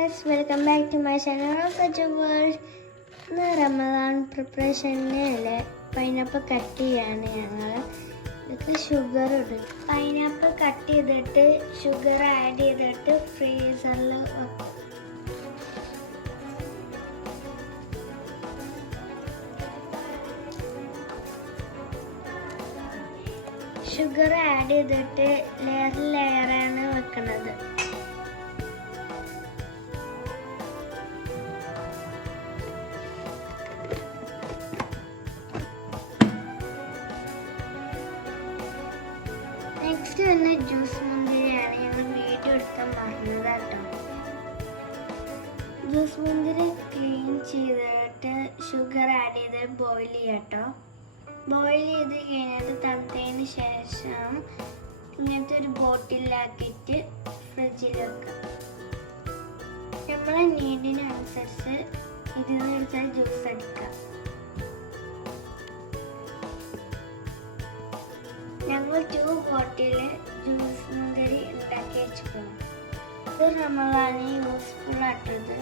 guys, welcome back to my channel of such a world. ഇന്ന് Ramadan പ്രിപ്പറേഷനിലെ pineapple cut ചെയ്യാണ് ഞങ്ങൾ. ഇതൊക്കെ ഷുഗർ ഇടും. പൈനാപ്പിൾ കട്ട് ചെയ്തിട്ട് ഷുഗർ ആഡ് ചെയ്തിട്ട് ഫ്രീസറിൽ വെക്കും. ഷുഗർ ആഡ് ചെയ്തിട്ട് ലെയറാണ് വെക്കുന്നത്. നെക്സ്റ്റ് വന്ന് ജ്യൂസ് മുന്തിരിയാണ്. ഞങ്ങൾ വീഡിയോ എടുക്കാൻ പറഞ്ഞത് കേട്ടോ. ജ്യൂസ് മുന്തിരി ക്ലീൻ ചെയ്തിട്ട് ഷുഗർ ആഡ് ചെയ്ത് ബോയിൽ ചെയ്യാട്ടോ. ബോയിൽ ചെയ്ത് കഴിഞ്ഞിട്ട് തണുത്തതിന് ശേഷം ഇങ്ങനത്തെ ഒരു ബോട്ടിലാക്കിയിട്ട് ഫ്രിഡ്ജിൽ വെക്കാം. നമ്മളെ നീഡിനനുസരിച്ച് ഇതിന് എടുത്താൽ ജ്യൂസ് അടിക്കാം. ഞങ്ങൾ 2 ബോട്ടിൽ ജ്യൂസ് മുന്തിരി ഉണ്ടാക്കി വെച്ചിരിക്കുന്നു. ഇത് റമദാന് യൂസ്ഫുൾ ആട്ടത്.